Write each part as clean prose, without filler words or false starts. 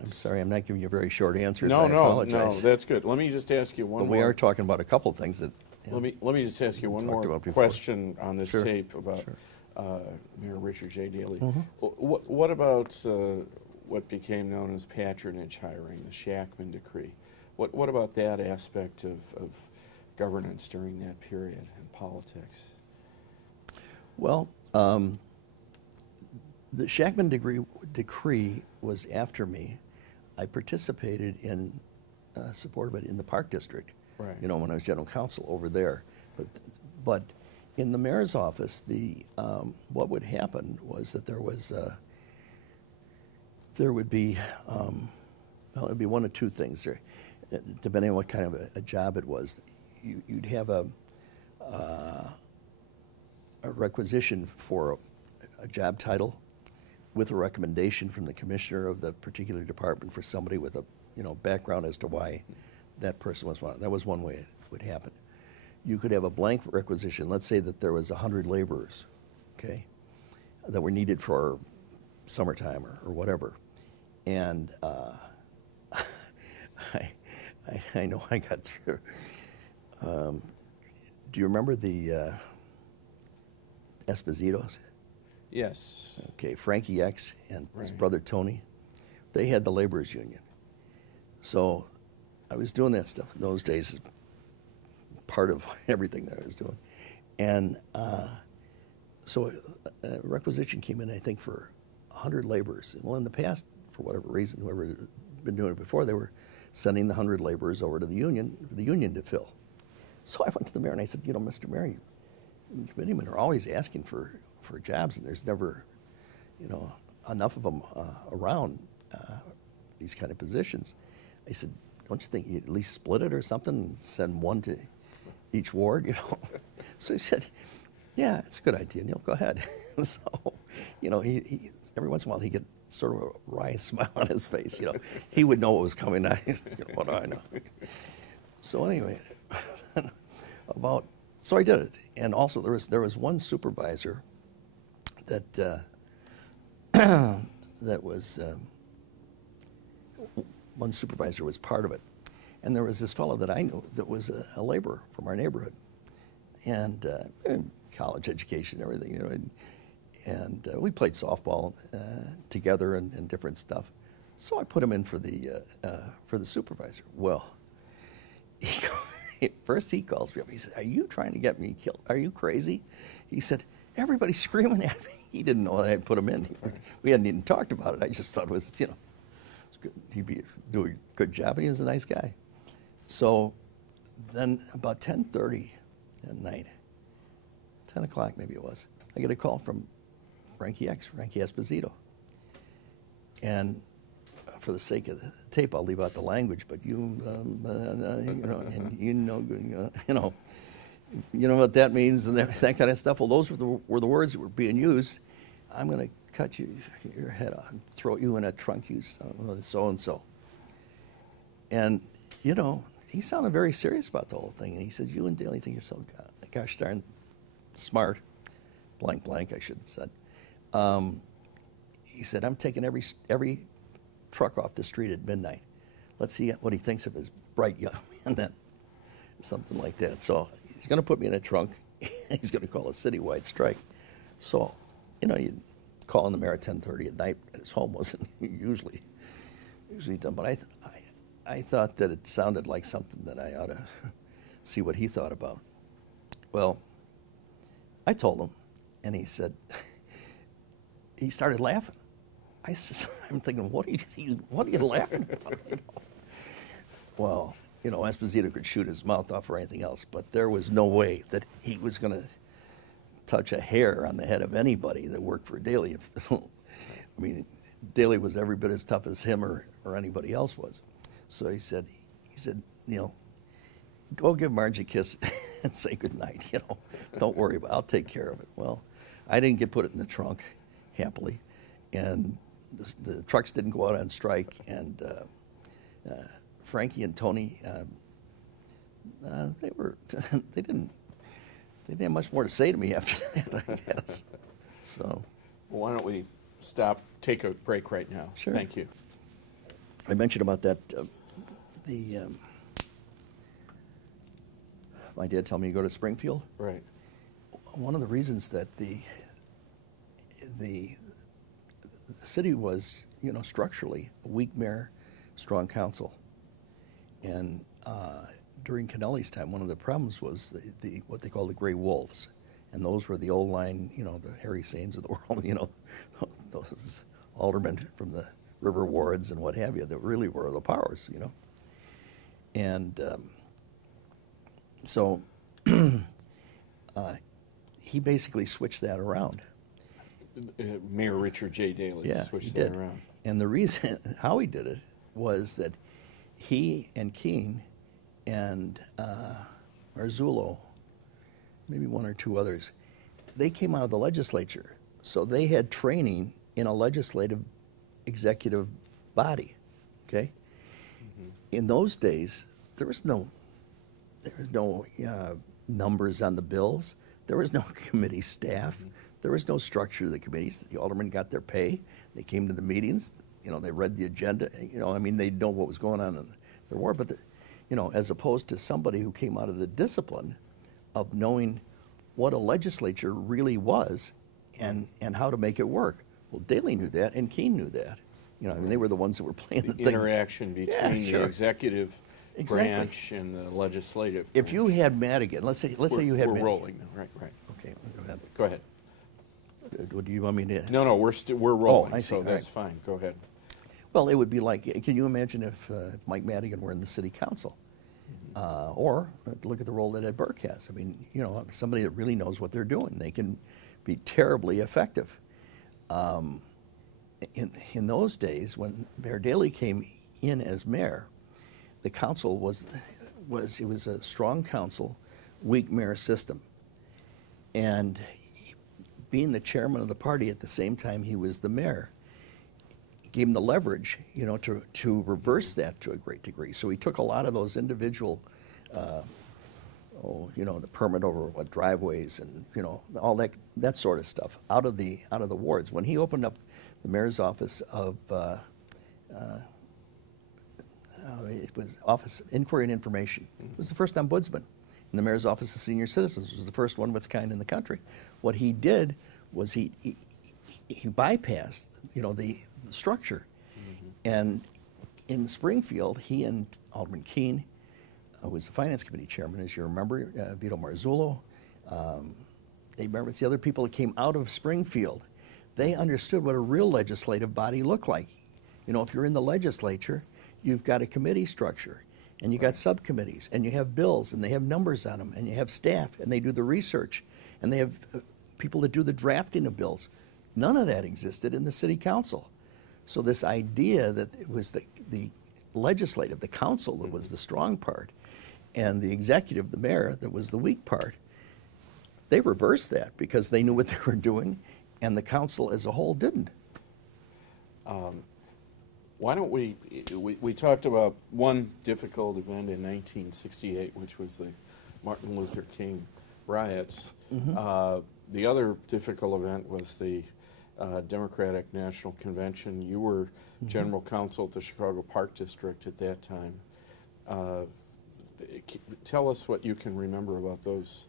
I'm sorry, I'm not giving you very short answers. No, I no, apologize. that's good. Let me just ask you one But more. we are talking about a couple of things that. Let me just ask you one talked more about before. question on this Sure. tape about Sure. Mayor Richard J. Daley. Mm-hmm. What about what became known as patronage hiring, the Shackman Decree? What about that aspect of governance during that period in politics? Well, the Shackman decree was after me. I participated in support of it in the Park District. Right. You know, when I was general counsel over there. But in the mayor's office, what would happen was that there would be well, it'd be one of two things there, depending on what kind of a job it was. You'd have a requisition for a job title with a recommendation from the commissioner of the particular department for somebody with a background as to why that person was wanted. That was one way it would happen. You could have a blank requisition. Let's say that there was 100 laborers, okay, that were needed for summertime or whatever. And I know I got through. Do you remember the Espositos? Yes. Okay, Frankie X and his Right. brother Tony, they had the laborers union. So I was doing that stuff in those days as part of everything that I was doing. And so a requisition came in, I think, for 100 laborers. Well, in the past, for whatever reason, whoever had been doing it before, they were sending the 100 laborers over to the union for the union to fill. So I went to the mayor and I said, Mr. Mayor, you committeemen are always asking for jobs, and there's never, enough of them around these kind of positions. I said, don't you think you'd at least split it or something and send one to each ward, So he said, yeah, it's a good idea, Neil, go ahead. So, he every once in a while he get sort of a wry smile on his face, He would know what was coming. What do I know? So anyway, so I did it. And also there was one supervisor that one supervisor was part of it. And there was this fellow that I knew that was a laborer from our neighborhood. And college education and everything, and we played softball together and different stuff. So I put him in for the supervisor. Well, first he calls me up. He said, "Are you trying to get me killed? Are you crazy?" He said, "Everybody's screaming at me." He didn't know that I had put him in. We hadn't even talked about it. I just thought it was, it's good. He'd do a good job, and he was a nice guy. So then about 10:30 at night, 10 o'clock maybe it was, I get a call from Frankie Esposito. And for the sake of the tape, I'll leave out the language, but you know what that means and that kind of stuff. Well, those were the words that were being used. I'm going to cut your head off and throw you in a trunk, you so-and-so. And, he sounded very serious about the whole thing. And he said, "You and Daley think you're so gosh darn smart," blank, I should have said. He said, "I'm taking every truck off the street at midnight. Let's see what he thinks of his bright young man," then, something like that. So he's going to put me in a trunk, and he's going to call a citywide strike. So, you call in the mayor at 10:30 at night at his home wasn't usually done. But I thought that it sounded like something that I ought to see what he thought about. Well, I told him, and he said, he started laughing. I'm thinking, what are you laughing about? Well, Esposito could shoot his mouth off or anything else, but there was no way that he was going to touch a hair on the head of anybody that worked for Daley. I mean, Daley was every bit as tough as him or anybody else was. So he said, "Neil, go give Marge a kiss and say goodnight. Don't worry about it. I'll take care of it." Well, I didn't get put it in the trunk, happily, and the trucks didn't go out on strike, and Frankie and Tony, they didn't have much more to say to me after that, I guess. So, Well, why don't we take a break right now? Sure. Thank you. I mentioned about that, my dad told me to go to Springfield. Right. One of the reasons that the city was, structurally a weak mayor, strong council. And during Kennelly's time, one of the problems was what they call the gray wolves. And those were the old line, the Harry Sains of the world, those aldermen from the river wards and what have you, that really were the powers, And so he basically switched that around. Mayor Richard J. Daley switched that around. And the reason how he did it was that he and Keene and Marzullo, maybe one or two others, they came out of the legislature. So they had training in a legislative executive body, okay? Mm-hmm. In those days, there was no numbers on the bills. There was no committee staff. Mm-hmm. There was no structure of the committees. The aldermen got their pay. They came to the meetings. They read the agenda. They know what was going on in their ward. But, as opposed to somebody who came out of the discipline of knowing what a legislature really was and how to make it work. Well, Daley knew that, and Keene knew that. They were the ones that were playing the thing. Interaction between the executive branch and the legislative. If you had Madigan, let's say you had Madigan. We're rolling now, right. Okay, go ahead. Go ahead. Do you want me to? No, we're rolling, I see. so that's fine. Go ahead. Well, it would be like, can you imagine if Mike Madigan were in the city council? Or look at the role that Ed Burke has. Somebody that really knows what they're doing. They can be terribly effective. In those days, when Mayor Daley came in as mayor, the council was a strong council, weak mayor system. And being the chairman of the party at the same time he was the mayor, gave him the leverage, to reverse that to a great degree. So he took a lot of those individual, the permit over what driveways and all that sort of stuff out of the wards. When he opened up the mayor's office of it was Office Inquiry and Information. It was the first ombudsman. And the mayor's office of senior citizens was the first one of its kind in the country. What he did was he bypassed the structure. Mm-hmm. And in Springfield, he and Alderman Keene, who was the Finance Committee chairman, as you remember, Vito Marzullo, it's the other people that came out of Springfield. They understood what a real legislative body looked like. If you're in the legislature, you've got a committee structure, and you got subcommittees, and you have bills, and they have numbers on them, and you have staff, and they do the research, and they have people that do the drafting of bills. None of that existed in the city council. So this idea that it was the legislative, the council, that was the strong part, and the executive, the mayor, that was the weak part, they reversed that because they knew what they were doing, and the council as a whole didn't. Why don't we talked about one difficult event in 1968, which was the Martin Luther King riots. Mm-hmm. The other difficult event was the Democratic National Convention. You were general counsel at the Chicago Park District at that time. Tell us what you can remember about those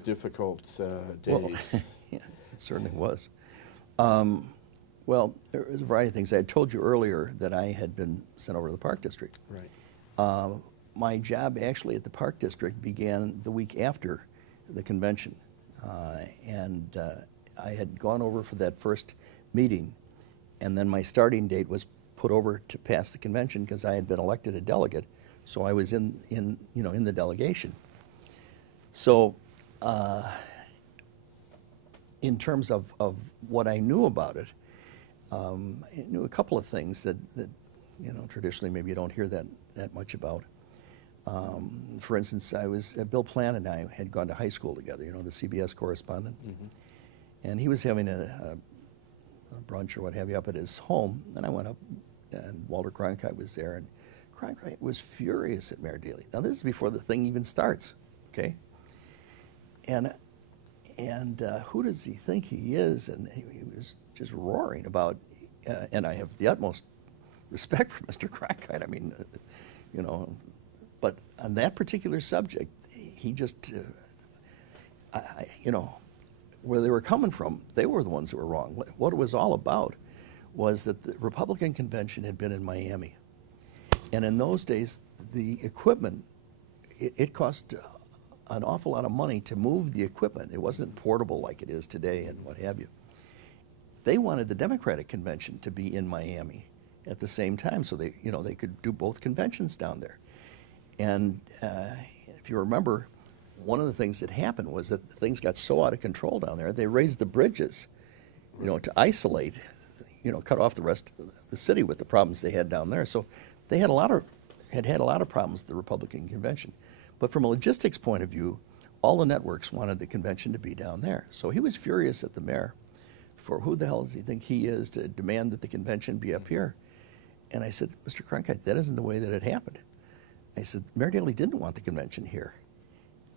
difficult days. Well, yeah, it certainly was. Well, there was a variety of things. I had told you earlier that I had been sent over to the Park District. Right. My job actually at the Park District began the week after the convention. And I had gone over for that first meeting, and then my starting date was put over to pass the convention because I had been elected a delegate, so I was in the delegation. So in terms of what I knew about it, I knew a couple of things that traditionally maybe you don't hear that much about. For instance, Bill Plant and I had gone to high school together, the CBS correspondent. Mm-hmm. And he was having a brunch or what have you up at his home, and I went up, and Walter Cronkite was there, and Cronkite was furious at Mayor Daley. Now, this is before the thing even starts, okay? And who does he think he is? And he was just roaring about, and I have the utmost respect for Mr. Cronkite. I mean, you know, but on that particular subject, he just, you know, where they were coming from, they were the ones who were wrong. What it was all about was that the Republican convention had been in Miami. And in those days, the equipment, it cost an awful lot of money to move the equipment. It wasn't portable like it is today and what have you. They wanted the Democratic convention to be in Miami at the same time, so they, you know, they could do both conventions down there. And if you remember, one of the things that happened was that things got so out of control down there, they raised the bridges, you know, to isolate, you know, cut off the rest of the city with the problems they had down there. So they had a lot of problems at the Republican convention. But from a logistics point of view, all the networks wanted the convention to be down there. So he was furious at the mayor for who the hell does he think he is to demand that the convention be up here. And I said, Mr. Cronkite, that isn't the way that it happened. I said, Mayor Daley didn't want the convention here.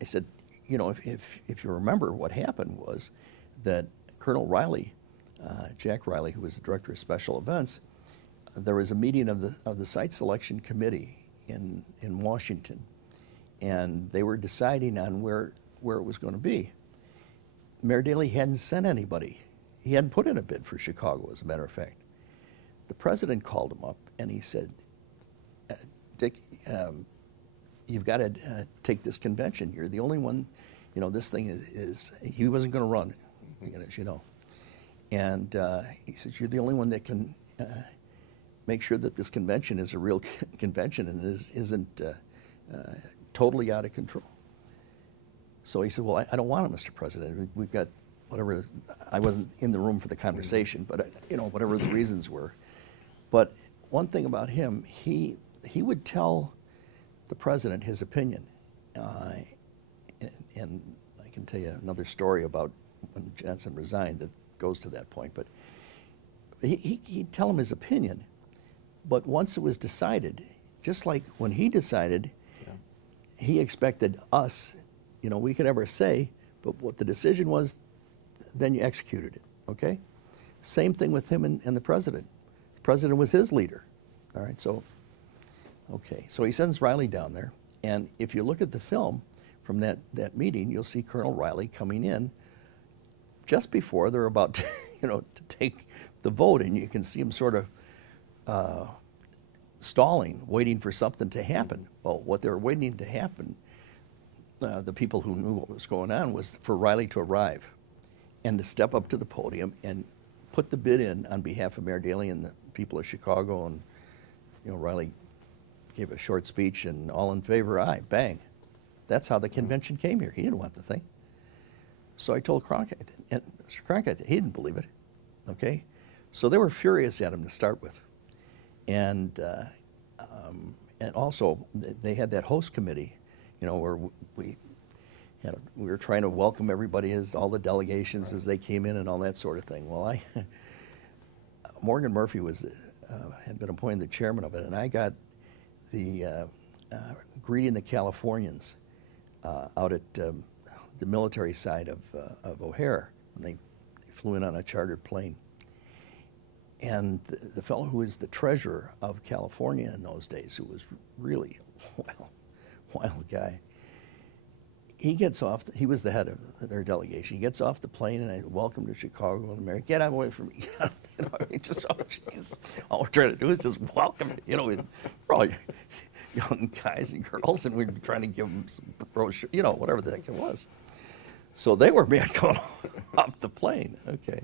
I said, you know, if you remember, what happened was that Colonel Riley, Jack Riley, who was the director of special events, there was a meeting of the site selection committee in Washington, and they were deciding on where it was going to be. Mayor Daley hadn't sent anybody. He hadn't put in a bid for Chicago, as a matter of fact. The president called him up and he said, Dick, you've got to take this convention. You're the only one, you know, this thing is he wasn't going to run, as you know. And he said, you're the only one that can make sure that this convention is a real convention and isn't totally out of control. So he said, well, I don't want it, Mr. President. We've got whatever, I wasn't in the room for the conversation, but, you know, whatever the reasons were. But one thing about him, he would tell the president his opinion. And I can tell you another story about when Johnson resigned that goes to that point. But he'd tell him his opinion. But once it was decided, just like when he decided, he expected us, you know, we could ever say, but what the decision was, then you executed it, okay? Same thing with him and the president. The president was his leader, all right? So, okay, so he sends Riley down there, and if you look at the film from that meeting, you'll see Colonel Riley coming in just before they're about to, you know, to take the vote, and you can see him sort of stalling, waiting for something to happen. Well, what they were waiting to happen, the people who knew what was going on, was for Riley to arrive and to step up to the podium and put the bid in on behalf of Mayor Daley and the people of Chicago. And, you know, Riley gave a short speech and all in favor, aye, bang. That's how the convention came here. He didn't want the thing. So I told Cronkite, and Mr. Cronkite, he didn't believe it, okay? So they were furious at him to start with. And also they had that host committee, you know, where we were trying to welcome everybody, all the delegations as they came in and all that sort of thing. Well, Morgan Murphy had been appointed the chairman of it, and I got the greeting the Californians out at the military side of O'Hare, and they flew in on a chartered plane. And the fellow who was the treasurer of California in those days, who was really a wild guy, he gets off, he was the head of their delegation. He gets off the plane and I welcome to Chicago and America. Get away from me. You know, I mean, just, oh, geez. All we're trying to do is just welcome it. You know, we're all young guys and girls, and we're trying to give them some brochure, you know, whatever the heck it was. So they were mad going off the plane. Okay.